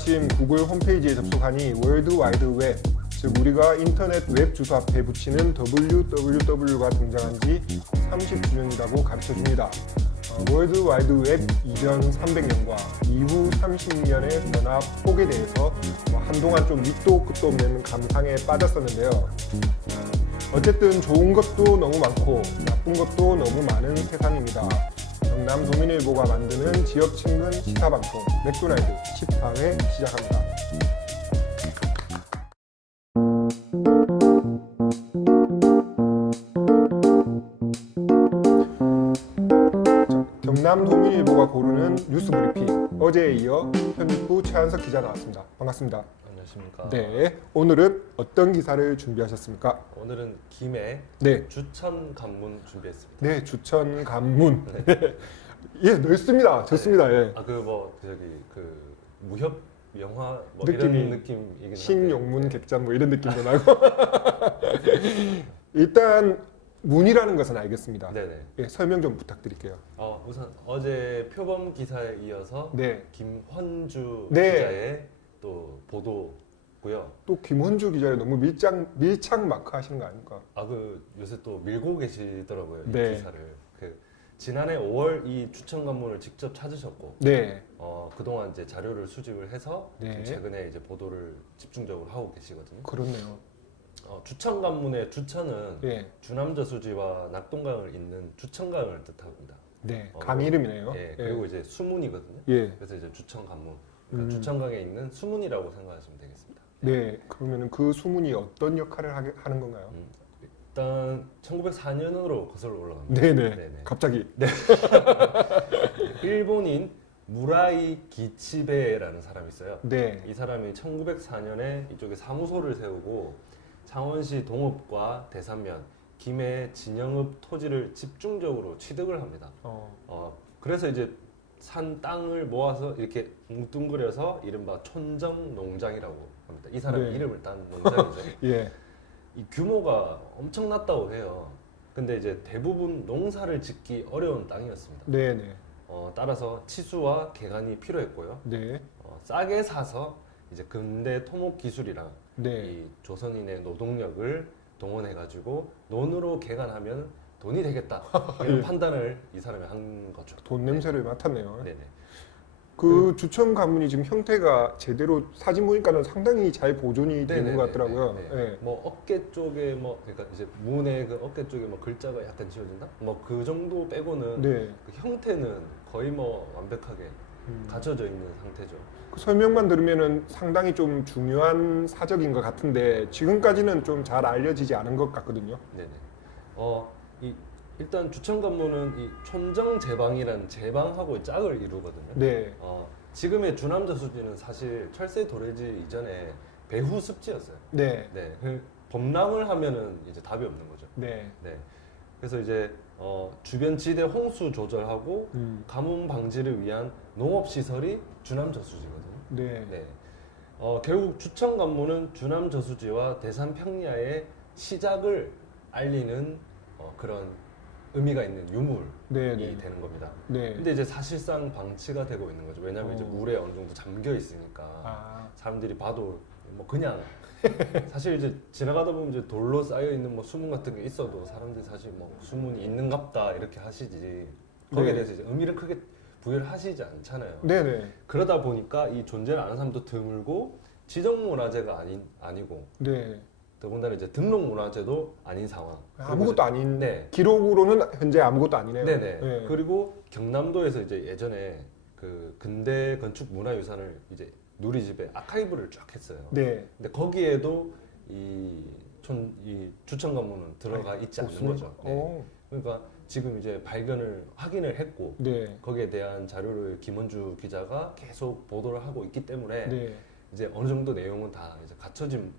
마침 구글 홈페이지에 접속하니 월드와이드웹, 즉 우리가 인터넷 웹 주소 앞에 붙이는 www가 등장한 지 30주년이라고 가르쳐줍니다. 월드와이드웹 이전 300년과 이후 30년의 변화 폭에 대해서 한동안 좀 밑도 끝도 없는 감상에 빠졌었는데요. 어쨌든 좋은 것도 너무 많고 나쁜 것도 너무 많은 세상입니다. 경남 도민일보가 만드는 지역친근 시사방송 맥도날드 10방을 시작합니다. 경남 도민일보가 고르는 뉴스 브리핑, 어제에 이어 편집부 최한석 기자 나왔습니다. 반갑습니다. 안녕하십니까. 네, 오늘은 어떤 기사를 준비하셨습니까? 오늘은 김해 네. 주천 간문 준비했습니다. 네, 주천 간문. 네. 예, 넓습니다. 좋습니다. 네. 예. 그 무협 영화 뭐 느낌이 이런 느낌이긴 한데. 신용문 객잔 뭐 이런 느낌도 나고. 일단 문이라는 것은 알겠습니다. 네네. 예, 설명 좀 부탁드릴게요. 우선 어제 표범 기사에 이어서 네. 김헌주 네. 기자의 또 보도고요. 또 김헌주 기자를 너무 밀착 마크 하시는 거 아닙니까? 요새 또 밀고 계시더라고요. 이 네. 기사를. 지난해 5월 이 주천 간문을 직접 찾으셨고, 네. 그동안 이제 자료를 수집을 해서 네. 최근에 이제 보도를 집중적으로 하고 계시거든요. 그렇네요. 주천 간문의 주천은 예. 주남저수지와 낙동강을 잇는 주천강을 뜻합니다. 네. 강 이름이네요. 예, 그리고 이제 수문이거든요. 예. 그래서 이제 주천 간문. 그러니까 주천강에 있는 수문이라고 생각하시면 되겠습니다. 네. 그러면은 그 수문이 어떤 역할을 하는 건가요? 일단 1904년으로 거슬러 올라갑니다. 네네. 네네. 갑자기. 네. 일본인 무라이 기치베라는 사람이 있어요. 네. 이 사람이 1904년에 이쪽에 사무소를 세우고 창원시 동읍과 대산면, 김해 진영읍 토지를 집중적으로 취득을 합니다. 그래서 이제 산 땅을 모아서 이렇게 뭉뚱그려서 이른바 촌정농장이라고 합니다. 이 사람의 네. 이름을 딴 농장이죠. 예. 이 규모가 엄청났다고 해요. 근데 이제 대부분 농사를 짓기 어려운 땅이었습니다. 네네. 따라서 치수와 개간이 필요했고요. 네. 싸게 사서 이제 근대 토목 기술이랑 네. 이 조선인의 노동력을 동원해가지고 논으로 개간하면 돈이 되겠다 이런 예. 판단을 이 사람이 한 거죠. 돈 냄새를 맡았네요. 네네. 그 주천 가문이 지금 형태가 제대로 사진 보니까는 상당히 잘 보존이 되는 네네네. 것 같더라고요. 네. 네. 뭐 어깨 쪽에 그러니까 이제 문의 그 어깨 쪽에 뭐 글자가 약간 지워진다? 뭐 그 정도 빼고는 네. 그 형태는 거의 뭐 완벽하게 갖춰져 있는 상태죠. 그 설명만 들으면은 상당히 좀 중요한 사적인 것 같은데 지금까지는 좀 잘 알려지지 않은 것 같거든요. 네네. 일단 주천 간문은 이 촌정제방이라는 제방하고 짝을 이루거든요. 네. 지금의 주남저수지는 사실 철새 도래지 이전에 배후 습지였어요. 네. 네. 범람을 하면은 이제 답이 없는 거죠. 네. 네. 그래서 이제 주변 지대 홍수 조절하고 가뭄 방지를 위한 농업 시설이 주남저수지거든요. 네. 네. 결국 주천 간문은 주남저수지와 대산 평야의 시작을 알리는 그런 의미가 있는 유물이 네, 네. 되는 겁니다. 네. 근데 이제 사실상 방치가 되고 있는 거죠. 왜냐하면 이제 물에 어느 정도 잠겨 있으니까 사람들이 봐도 뭐 그냥 사실 이제 지나가다 보면 이제 돌로 쌓여 있는 뭐 수문 같은 게 있어도 사람들이 사실 뭐 수문이 있는갑다 이렇게 하시지 거기에 네. 대해서 이제 의미를 크게 부여를 하시지 않잖아요. 네네. 그러다 보니까 이 존재를 아는 사람도 드물고 지정문화재가 아니고 네. 더군다나 이제 등록문화재도 아닌 상황. 아무것도 아닌. 네. 기록으로는 현재 아무것도 아니네요. 네네. 네. 그리고 경남도에서 이제 예전에 그 근대 건축 문화유산을 이제 누리집에 아카이브를 쫙 했어요. 네. 근데 거기에도 이 주천 간문은 들어가 있지 않는 거죠. 네. 그러니까 지금 이제 발견을 확인을 했고 네. 거기에 대한 자료를 김헌주 기자가 계속 보도를 하고 있기 때문에 네. 이제 어느 정도 내용은 다 이제 갖춰진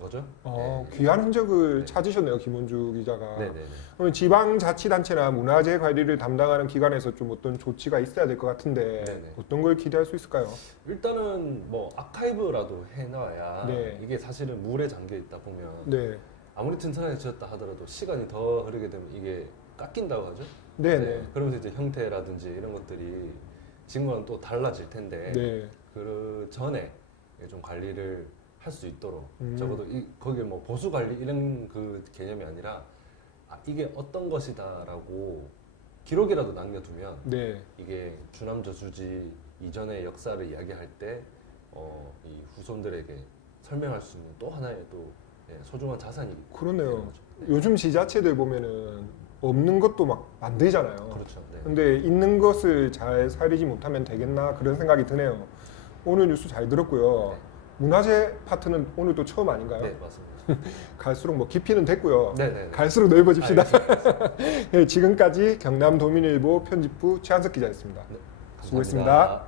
거죠. 네. 귀한 흔적을 네. 찾으셨네요, 김헌주 기자가. 네네네. 그러면 지방자치단체나 문화재 관리를 담당하는 기관에서 좀 어떤 조치가 있어야 될 것 같은데 네네. 어떤 걸 기대할 수 있을까요? 일단은 뭐 아카이브라도 해놔야 네. 이게 사실은 물에 잠겨 있다 보면 네. 아무리 튼튼하게 지었다 하더라도 시간이 더 흐르게 되면 이게 깎인다고 하죠. 네네. 그러면서 이제 형태라든지 이런 것들이 증거는 또 달라질 텐데 네. 그 전에 좀 관리를 할 수 있도록 적어도 거기에 뭐 보수 관리 이런 그 개념이 아니라 이게 어떤 것이다라고 기록이라도 남겨두면 네. 이게 주남저수지 이전의 역사를 이야기할 때 이 후손들에게 설명할 수 있는 또 하나의 또 소중한 자산이 그러네요. 요즘 지자체들 보면은 없는 것도 막 만들잖아요. 그렇죠. 네. 근데 있는 것을 잘 살리지 못하면 되겠나 그런 생각이 드네요. 오늘 뉴스 잘 들었고요. 네. 문화재 파트는 오늘 또 처음 아닌가요? 네, 맞습니다. 갈수록 뭐 깊이는 됐고요. 네. 갈수록 넓어집시다. 알겠습니다. 네, 지금까지 경남도민일보 편집부 최한석 기자였습니다. 네, 수고했습니다.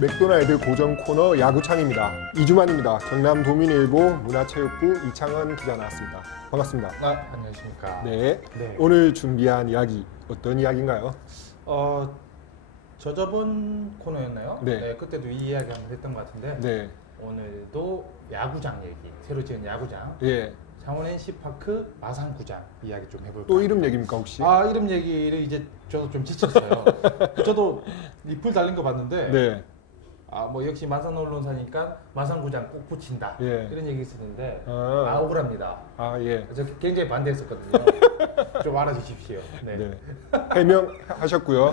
맥도날드 고정 코너 야구창입니다. 2주 만입니다. 경남도민일보 문화체육부 이창헌 기자 나왔습니다. 반갑습니다. 안녕하십니까. 네. 네. 오늘 준비한 이야기 어떤 이야기인가요? 저번 코너였나요? 네. 그때도 이 이야기 한번 했던 것 같은데 네. 오늘도 야구장 얘기, 새로 지은 야구장, 예. 창원 NC파크 마산구장 이야기 좀 해볼까요? 또 이름 얘기입니까 혹시? 이름 얘기를 이제 저도 좀 지쳤어요. 저도 리플 달린 거 봤는데 네. 뭐 역시 마산 언론사니까 마산구장 꼭 붙인다 예. 이런 얘기 있었는데 아. 억울합니다. 예. 저 굉장히 반대했었거든요. 좀 알아주십시오. 네. 네. 해명하셨고요.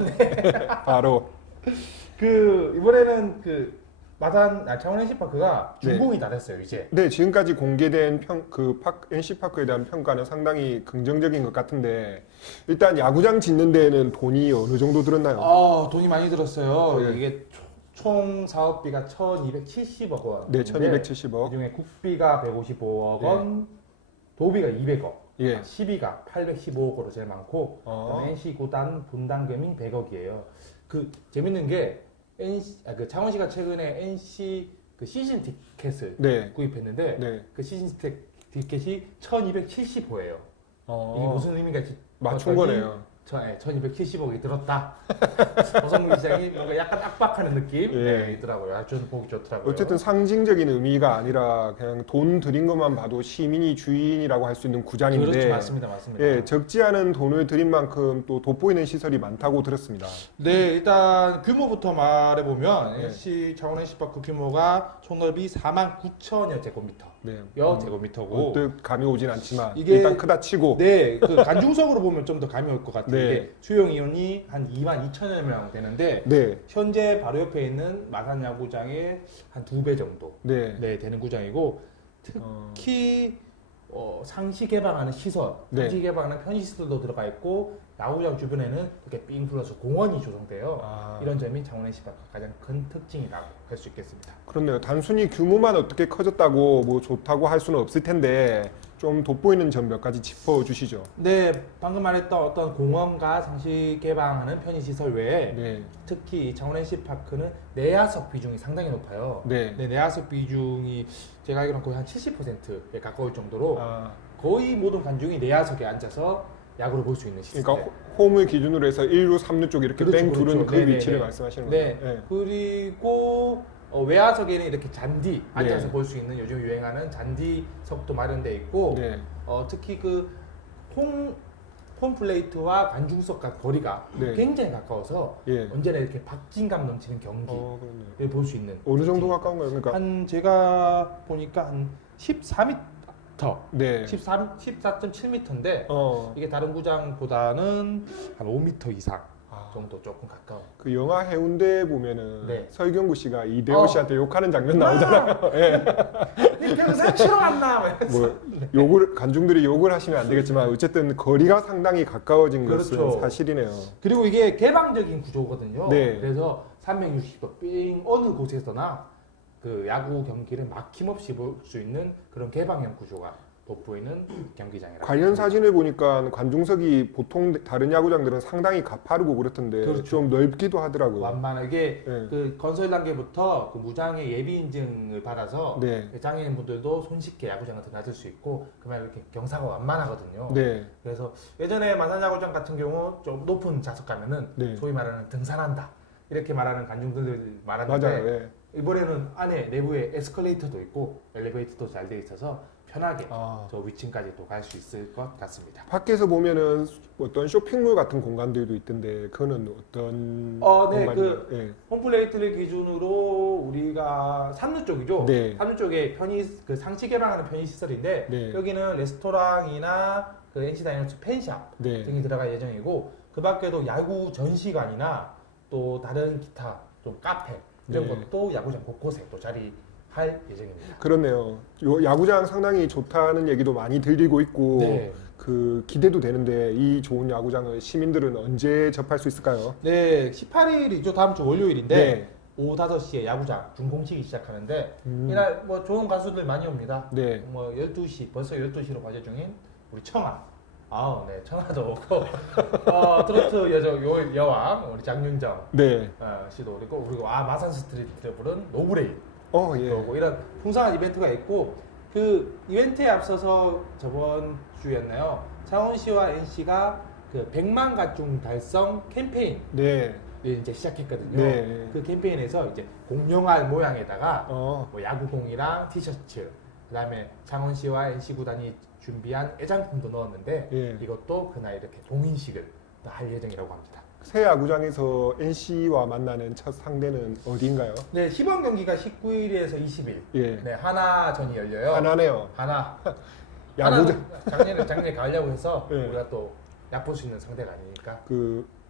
바로. 이번에는 창원 NC파크가 네. 준공이 다 됐어요 이제. 네, 지금까지 공개된 NC파크에 대한 평가는 상당히 긍정적인 것 같은데 일단 야구장 짓는 데에는 돈이 어느 정도 들었나요? 돈이 많이 들었어요. 네. 이게 총 사업비가 1,270억 원. 네, 1,270억. 그중에 국비가 155억 네. 원, 도비가 200억, 예. 시비가 815억으로 제일 많고, 어. NC 구단 분담금이 100억이에요. 재밌는 게 창원시가 최근에 NC 시즌 티켓을 네. 구입했는데 네. 그 시즌 티켓이 1,270호예요. 이게 무슨 의미가 맞춘 거네요. 1,270억이 들었다. 허성무 시장이 뭔가 약간 압박하는 느낌 있더라고요. 저는 보기 좋더라고요. 어쨌든 상징적인 의미가 아니라 그냥 돈 들인 것만 봐도 시민이 주인이라고 할 수 있는 구장인데 그렇죠, 맞습니다. 예, 적지 않은 돈을 들인 만큼 또 돋보이는 시설이 많다고 들었습니다. 네, 일단 규모부터 말해보면 네. 창원 NC파크 규모가 총넓이 49,000여 제곱미터. 네. 제곱미터고 언뜻 감이 오진 않지만 이게- 일단 크다 치고 네, 간중석으로 보면 좀 더 감이 올 것 같아요. 네. 이게 수용 인원이 한 22,000여 명 되는데 네. 현재 바로 옆에 있는 마산 야구장의 한 2배 정도 네. 되는 구장이고 특히 상시 개방하는 시설, 네. 상시 개방하는 편의시설도 들어가 있고 야구장 주변에는 이렇게 삥 둘러서 공원이 조성돼요. 이런 점이 창원 NC파크 가장 큰 특징이라고 할 수 있겠습니다. 그렇네요. 단순히 규모만 어떻게 커졌다고 뭐 좋다고 할 수는 없을 텐데 좀 돋보이는 점 몇 가지 짚어주시죠. 네, 방금 말했던 어떤 공원과 상시 개방하는 편의시설 외에 네. 특히 이 창원 NC파크는 내야석 비중이 상당히 높아요. 네. 내야석 비중이 제가 알기로는 거의 한 70%에 가까울 정도로 아, 거의 모든 관중이 내야석에 앉아서 야구를 볼 수 있는 시스템. 그러니까 홈을 기준으로 해서 1루, 3루 쪽 이렇게 그렇죠, 뺑 그렇죠. 두른 그 네네네. 위치를 말씀하시는 네. 거예요. 네. 그리고 외야석에는 이렇게 잔디 앉아서 네. 볼 수 있는 요즘 유행하는 잔디석도 마련돼 있고 네. 특히 홈 플레이트와 관중석과 거리가 네. 굉장히 가까워서 예. 언제나 이렇게 박진감 넘치는 경기를 그렇네요. 볼 수 있는 어느 정도 가까운가요? 그러니까 한 제가 보니까 한 14m, 네. 14.7m인데 이게 다른 구장보다는 한 5m 이상 정도 조금 가까워. 그 영화 해운대 보면은 네. 설경구 씨가 이대호 씨한테 욕하는 장면 나오잖아요. 예. 평생 치러 왔나? 뭐 욕을 간중들이 욕을 하시면 안 되겠지만 어쨌든 거리가 상당히 가까워진 것은 그렇죠. 사실이네요. 그리고 이게 개방적인 구조거든요. 네. 그래서 360도 삥 어느 곳에서나 그 야구 경기를 막힘없이 볼 수 있는 그런 개방형 구조가 돋보이는 경기장이라고. 관련 사진을 보니까 관중석이 보통 다른 야구장들은 상당히 가파르고 그렇던데 그렇죠. 좀 넓기도 하더라고요. 완만하게 네. 그 건설 단계부터 그 무장의 예비 인증을 받아서 네. 장애인분들도 손쉽게 야구장 같은 데 가질 수 있고 그러면 이렇게 경사가 완만하거든요. 네. 그래서 예전에 마산 야구장 같은 경우 좀 높은 좌석 가면은 네. 소위 말하는 등산한다 이렇게 말하는 관중들 말하는데 맞아요. 예. 이번에는 안에 내부에 에스컬레이터도 있고 엘리베이터도 잘 돼 있어서 편하게 저 위층까지 또 갈 수 있을 것 같습니다. 밖에서 보면은 어떤 쇼핑몰 같은 공간들도 있던데 그거는 어떤 네, 공간이에요? 그 홈플레이트를 기준으로 우리가 삼루 쪽이죠. 네. 삼루 쪽에 그 상시 개방하는 편의 시설인데 네. 여기는 레스토랑이나 그 NC 다이너스 팬샵 네. 등이 들어갈 예정이고 그 밖에도 야구 전시관이나 또 다른 기타 좀 카페 이런 네. 것도 야구장 곳곳에 또 자리할 예정입니다. 그렇네요. 요 야구장 상당히 좋다는 얘기도 많이 들리고 있고 네. 그 기대도 되는데 이 좋은 야구장을 시민들은 언제 접할 수 있을까요? 네, 18일이죠. 다음 주 월요일인데 네. 오후 5시에 야구장 준공식이 시작하는데 이날 뭐 좋은 가수들 많이 옵니다. 네. 뭐 12시 벌써 12시로 과제 중인 우리 청아. 네, 청아도 오고 트로트 여왕 우리 장윤정 네. 씨도 오고 그리고 마산 스트리트를 부른 노브레인 예. 오고 이런 풍성한 이벤트가 있고 그 이벤트에 앞서서 저번 주였나요? 창원시와 NC가 그 100만 가중 달성 캠페인 네. 이제 시작했거든요. 네. 그 캠페인에서 이제 공룡알 모양에다가 뭐 야구공이랑 티셔츠, 그다음에 창원시와 NC 구단이 준비한 애장품도 넣었는데 예. 이것도 그날 이렇게 동인식을 할 예정이라고 합니다. 새 야구장에서 NC와 만나는 첫 상대는 어디인가요? 네, 시범 경기가 19일에서 20일. 예. 네, 하나전이 열려요. 하나네요. 하나. 야구장. 작년에 가려고 해서 예. 우리가 또 얕볼 수 있는 상대가 아니니까.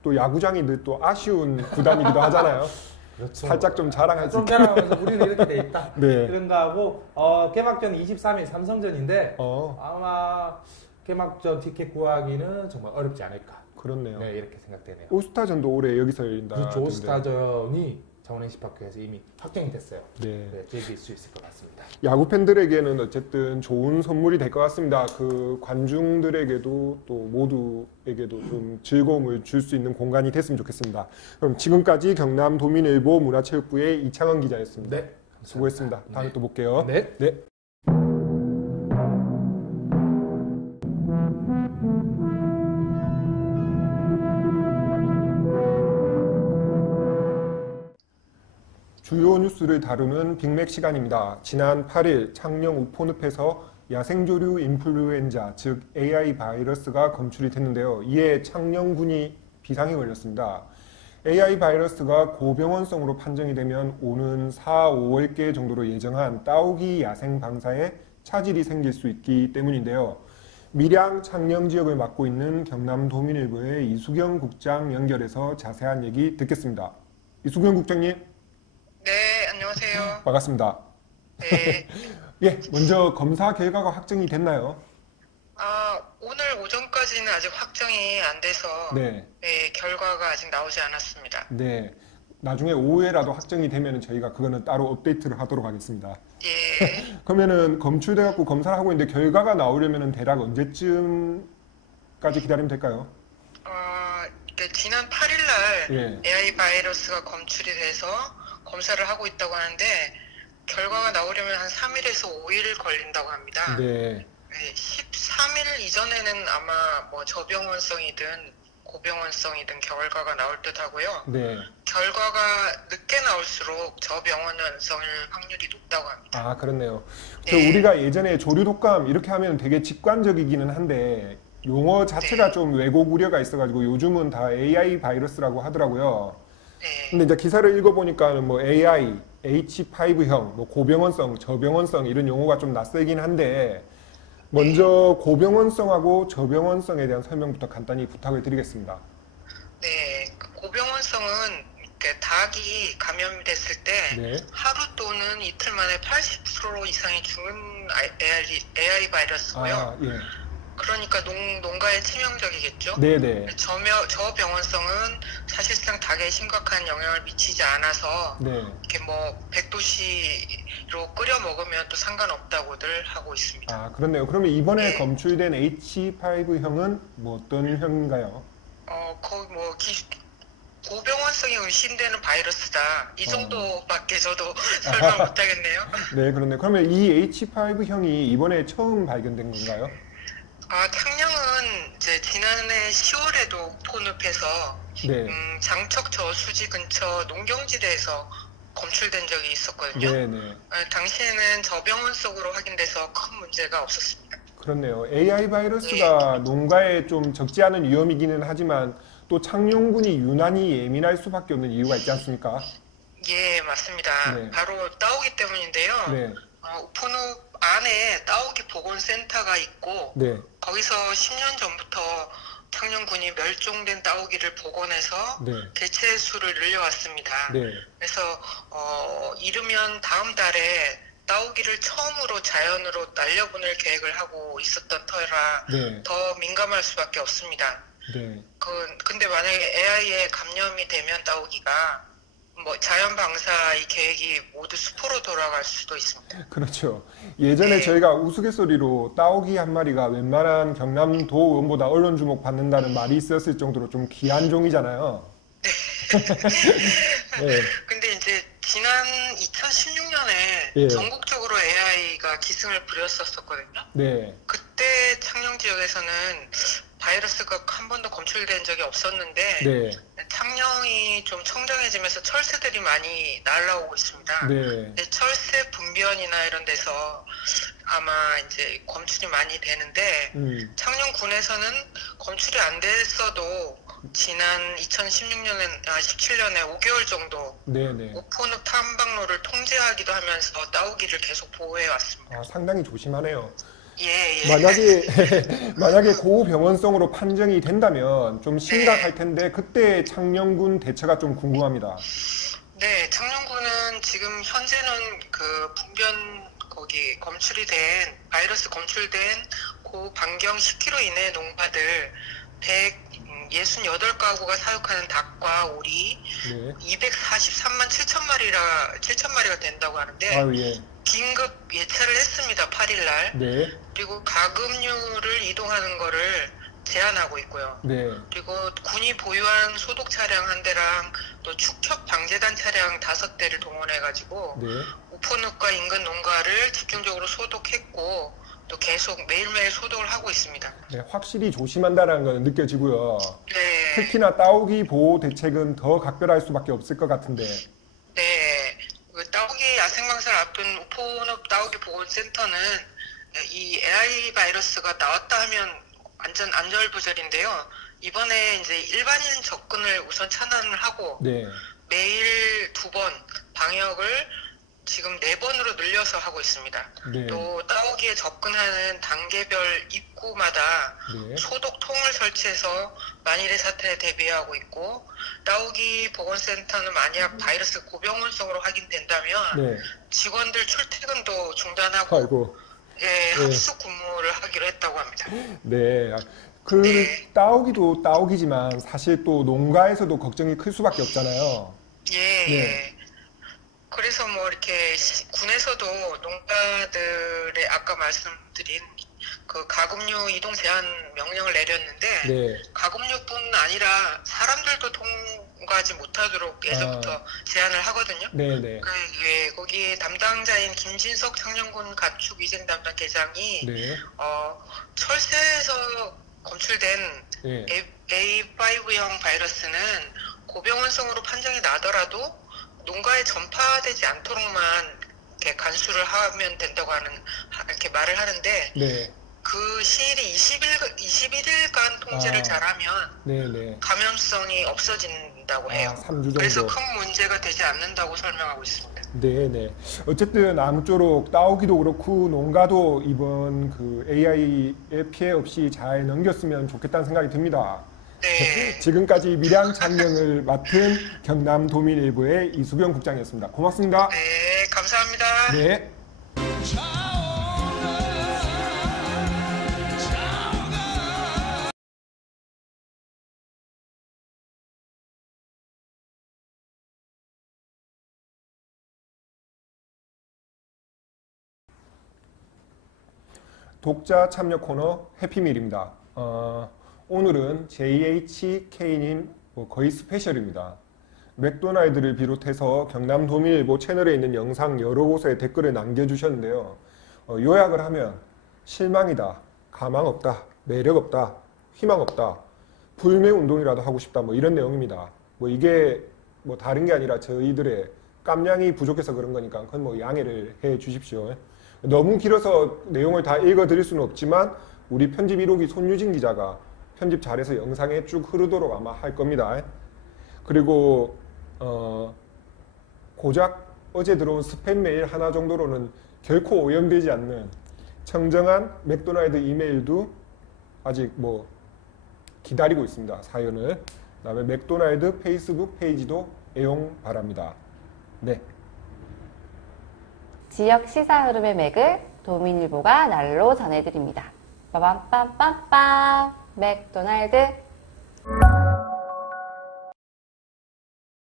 또 야구장이 또 아쉬운 구단이기도 하잖아요. 그렇죠. 살짝 좀 자랑할 수 좀 있게. 자랑하면서 우리는 이렇게 돼 있다. 네. 그런가 하고 개막전 23일 삼성전인데 아마 개막전 티켓 구하기는 정말 어렵지 않을까. 그렇네요. 네, 이렇게 생각되네요. 올스타전도 올해 여기서 열린다. 그렇죠. 올스타전이 창원 NC파크에서 이미 확정이 됐어요. 네. 네, 즐길 수 있을 것 같습니다. 야구 팬들에게는 어쨌든 좋은 선물이 될 것 같습니다. 그 관중들에게도 또 모두에게도 좀 즐거움을 줄 수 있는 공간이 됐으면 좋겠습니다. 그럼 지금까지 경남 도민일보 문화체육부의 이창원 기자였습니다. 네, 감사합니다. 수고했습니다. 다음에 또 볼게요. 네. 네. 주요 뉴스를 다루는 빅맥 시간입니다. 지난 8일 창녕 우포늪에서 야생조류 인플루엔자, 즉 AI 바이러스가 검출이 됐는데요. 이에 창녕군이 비상이 걸렸습니다. AI 바이러스가 고병원성으로 판정이 되면 오는 4, 5월께 정도로 예정한 따오기 야생 방사에 차질이 생길 수 있기 때문인데요. 밀양 창녕 지역을 맡고 있는 경남 도민일보의 이수경 국장 연결해서 자세한 얘기 듣겠습니다. 이수경 국장님. 네, 안녕하세요. 반갑습니다. 네. 예, 먼저 검사 결과가 확정이 됐나요? 오늘 오전까지는 아직 확정이 안 돼서 네. 네, 결과가 아직 나오지 않았습니다. 네. 나중에 오후에라도 확정이 되면 저희가 그거는 따로 업데이트를 하도록 하겠습니다. 예. 그러면은 검출돼갖고 검사를 하고 있는데 결과가 나오려면은 대략 언제쯤까지 기다리면 될까요? 지난 8일 날 예. AI 바이러스가 검출이 돼서 검사를 하고 있다고 하는데 결과가 나오려면 한 3일에서 5일 걸린다고 합니다. 네. 13일 이전에는 아마 뭐 저병원성이든 고병원성이든 결과가 나올 듯 하고요. 네. 결과가 늦게 나올수록 저병원성일 확률이 높다고 합니다. 그렇네요. 네. 우리가 예전에 조류 독감 이렇게 하면 되게 직관적이기는 한데 용어 자체가 좀 왜곡 우려가 있어가지고 요즘은 다 AI 바이러스라고 하더라고요. 네. 근데 이제 기사를 읽어보니까는 뭐 AI, H5형, 뭐 고병원성, 저병원성 이런 용어가 좀 낯설긴 한데 먼저 고병원성하고 저병원성에 대한 설명부터 간단히 부탁을 드리겠습니다. 네, 고병원성은 닭이 감염됐을 때 네. 하루 또는 이틀 만에 80% 이상이 죽는 AI 바이러스고요. 예. 그러니까 농가에 치명적이겠죠. 네네. 저병원성은 사실상 닭에 심각한 영향을 미치지 않아서 네. 이렇게 뭐 100도씨로 끓여 먹으면 또 상관없다고들 하고 있습니다. 그렇네요. 그러면 이번에 네. 검출된 H5형은 뭐 어떤 형인가요? 거의 뭐 고병원성이 의심되는 바이러스다. 이 정도밖에 저도 설명 못하겠네요. 네, 그렇네요. 그러면 이 H5형이 이번에 처음 발견된 건가요? 창녕은 이제 지난해 10월에도 포늪에서 네. 장척 저수지 근처 농경지대에서 검출된 적이 있었거든요. 네네. 당시에는 저병원 속으로 확인돼서 큰 문제가 없었습니다. 그렇네요. AI 바이러스가 농가에 좀 적지 않은 위험이기는 하지만 또 창룡군이 유난히 예민할 수밖에 없는 이유가 있지 않습니까? 예, 맞습니다. 네. 바로 따오기 때문인데요. 네. 우포늪 안에 따오기 보건센터가 있고 네. 거기서 10년 전부터 창녕군이 멸종된 따오기를 복원해서 네. 개체 수를 늘려왔습니다. 네. 그래서 이르면 다음 달에 따오기를 처음으로 자연으로 날려보낼 계획을 하고 있었던 터라 네. 더 민감할 수밖에 없습니다. 네. 근데 만약에 AI에 감염이 되면 따오기가 뭐 자연 방사 이 계획이 모두 수포로 돌아갈 수도 있습니다. 그렇죠. 예전에 저희가 우스갯소리로 따오기 한 마리가 웬만한 경남 도의원보다 언론 주목 받는다는 말이 있었을 정도로 좀 귀한 종이잖아요. 네. 근데 이제 지난 2016년에 예. 전국적으로 AI가 기승을 부렸었거든요. 네. 그때 창녕 지역에서는 바이러스가 한 번도 검출된 적이 없었는데 네. 창녕이 좀 청정해지면서 철새들이 많이 날라오고 있습니다. 네. 근데 철새 분변이나 이런 데서 아마 이제 검출이 많이 되는데 창녕군에서는 검출이 안 됐어도 지난 17년에 5개월 정도 네네. 우포늪 탐방로를 통제하기도 하면서 따오기를 계속 보호해 왔습니다. 아, 상당히 조심하네요. 예. 만약에 고병원성으로 판정이 된다면 좀 심각할 텐데 그때 창녕군 대처가 좀 궁금합니다. 네, 창녕군은 지금 현재는 그 분변 거기 바이러스 검출된 그 반경 10km 이내 농가들 168가구가 사육하는 닭과 오리 네. 243만 7천 마리가 된다고 하는데 아유, 예. 긴급 예찰을 했습니다. 8일 날. 네. 그리고 가금류를 이동하는 거를 제한하고 있고요. 네. 그리고 군이 보유한 소독 차량 한 대랑 또 축협 방재단 차량 5대를 동원해가지고 네. 우포늪과 인근 농가를 집중적으로 소독했고 또 계속 매일매일 소독을 하고 있습니다. 네, 확실히 조심한다는 건 느껴지고요. 네. 특히나 따오기 보호 대책은 더 각별할 수밖에 없을 것 같은데. 네. 그 따오기 야생방사를 앞둔 우포늪 따오기 보건센터는 이 AI 바이러스가 나왔다 하면 완전 안절부절인데요. 이번에 이제 일반인 접근을 우선 차단을 하고 네. 매일 2번 방역을 지금 4번으로 늘려서 하고 있습니다. 네. 또 따오기에 접근하는 단계별 입구마다 네. 소독통을 설치해서 만일의 사태에 대비하고 있고 따오기 보건센터는 만약 바이러스 고병원성으로 확인된다면 네. 직원들 출퇴근도 중단하고 아이고. 예, 합숙 근무를 하기로 했다고 합니다. 네. 네. 따오기도 따오기지만 사실 또 농가에서도 걱정이 클 수밖에 없잖아요. 예, 네. 예. 그래서 뭐 이렇게 군에서도 농가들의 아까 말씀드린 그 가금류 이동 제한 명령을 내렸는데 네. 가금류뿐 아니라 사람들도 통과하지 못하도록 예전부터 제한을 하거든요. 네네. 거기 담당자인 김진석 창녕군 가축 위생 담당 계장이 네. 철새에서 검출된 네. A5형 바이러스는 고병원성으로 판정이 나더라도 농가에 전파되지 않도록만 이렇게 간수를 하면 된다고 이렇게 말을 하는데 네. 그 시일이 21일간 통제를 잘하면 네네. 감염성이 없어진다고 해요. 3주 정도. 그래서 큰 문제가 되지 않는다고 설명하고 있습니다. 네네. 어쨌든 아무쪼록 따오기도 그렇고 농가도 이번 그 AI의 피해 없이 잘 넘겼으면 좋겠다는 생각이 듭니다. 네. 지금까지 밀양 창녕을 맡은 경남도민일보의 이수경 국장이었습니다. 고맙습니다. 네, 감사합니다. 네. 독자 참여 코너 해피밀입니다. 오늘은 JHK님 거의 스페셜입니다. 맥도날드를 비롯해서 경남도민일보 채널에 있는 영상 여러 곳에 댓글을 남겨주셨는데요. 요약을 하면 실망이다, 가망 없다, 매력 없다, 희망 없다, 불매 운동이라도 하고 싶다, 이런 내용입니다. 이게 다른 게 아니라 저희들의 깜냥이 부족해서 그런 거니까 그건 뭐 양해를 해 주십시오. 너무 길어서 내용을 다 읽어드릴 수는 없지만 우리 편집 1호기 손유진 기자가 편집 잘해서 영상에 쭉 흐르도록 아마 할 겁니다. 그리고 고작 어제 들어온 스팸 메일 하나 정도로는 결코 오염되지 않는 청정한 맥도날드 이메일도 아직 뭐 기다리고 있습니다. 사연을. 그다음에 맥도날드 페이스북 페이지도 애용 바랍니다. 네. 지역 시사 흐름의 맥을 도민일보가 날로 전해드립니다. 빠밤빰빰빰 맥도날드.